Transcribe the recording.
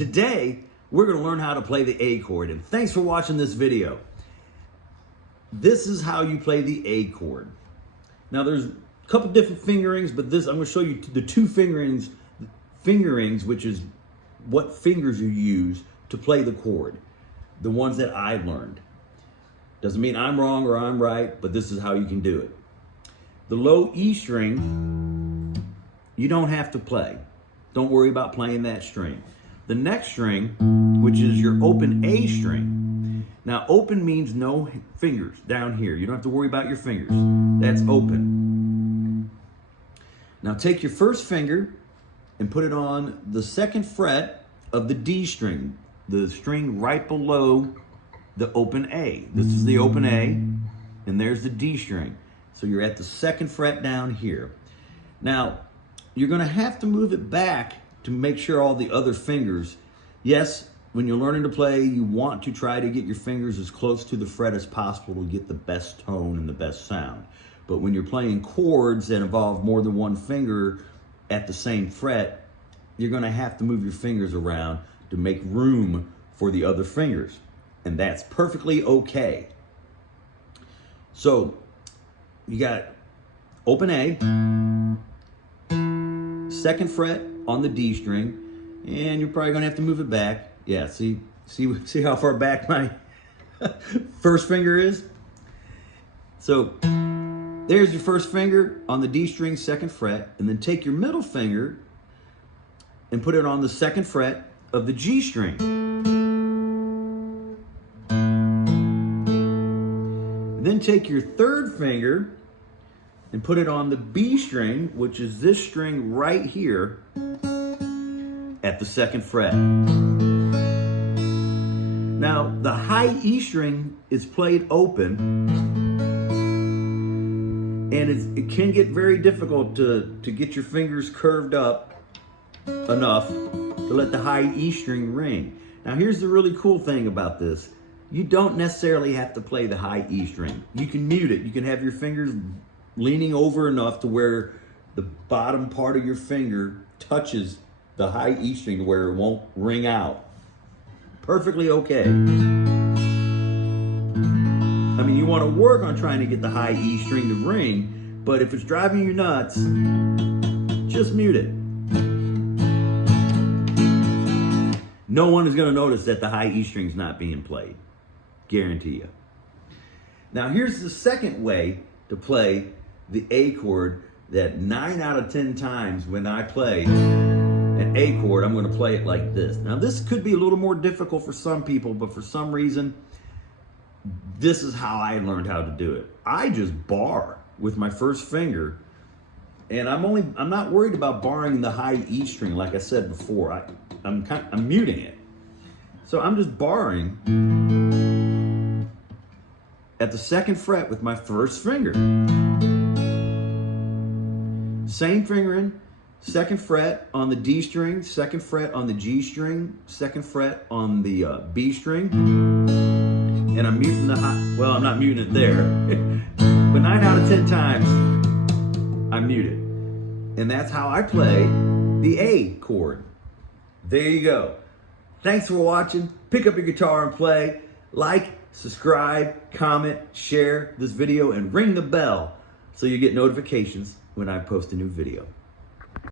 Today, we're going to learn how to play the A chord, and thanks for watching this video. This is how you play the A chord. Now there's a couple different fingerings, but this I'm going to show you the two fingerings, which is what fingers you use to play the chord. The ones that I've learned. Doesn't mean I'm wrong or I'm right, but this is how you can do it. The low E string, you don't have to play. Don't worry about playing that string. The next string, which is your open A string. Now open means no fingers down here. You don't have to worry about your fingers. That's open. Now take your first finger and put it on the second fret of the D string, the string right below the open A. This is the open A, and there's the D string. So you're at the second fret down here. Now, you're gonna have to move it back to make sure all the other fingers, yes, when you're learning to play, you want to try to get your fingers as close to the fret as possible to get the best tone and the best sound. But when you're playing chords that involve more than one finger at the same fret, you're gonna have to move your fingers around to make room for the other fingers. And that's perfectly okay. So, you got open A, second fret on the D string, and you're probably gonna have to move it back. Yeah, see how far back my first finger is? So, there's your first finger on the D string, second fret, and then take your middle finger and put it on the second fret of the G string. Then take your third finger and put it on the B string, which is this string right here at the second fret. Now, the high E string is played open, and it can get very difficult to get your fingers curved up enough to let the high E string ring. Now, here's the really cool thing about this. You don't necessarily have to play the high E string. You can mute it. You can have your fingers leaning over enough to where the bottom part of your finger touches the high E string to where it won't ring out. Perfectly okay. I mean, you want to work on trying to get the high E string to ring, but if it's driving you nuts, just mute it. No one is going to notice that the high E string's not being played. Guarantee you. Now here's the second way to play the A chord that 9 out of 10 times when I play an A chord, I'm going to play it like this. Now this could be a little more difficult for some people, but for some reason, this is how I learned how to do it. I just bar with my first finger, and I'm not worried about barring the high E string like I said before. I'm muting it. So I'm just barring at the second fret with my first finger. Same fingering, second fret on the D string, second fret on the G string, second fret on the B string, and I'm muting the high, well, I'm not muting it there, but 9 out of 10 times, I mute it. And that's how I play the A chord. There you go. Thanks for watching. Pick up your guitar and play. Like, subscribe, comment, share this video, and ring the bell so you get notifications when I post a new video.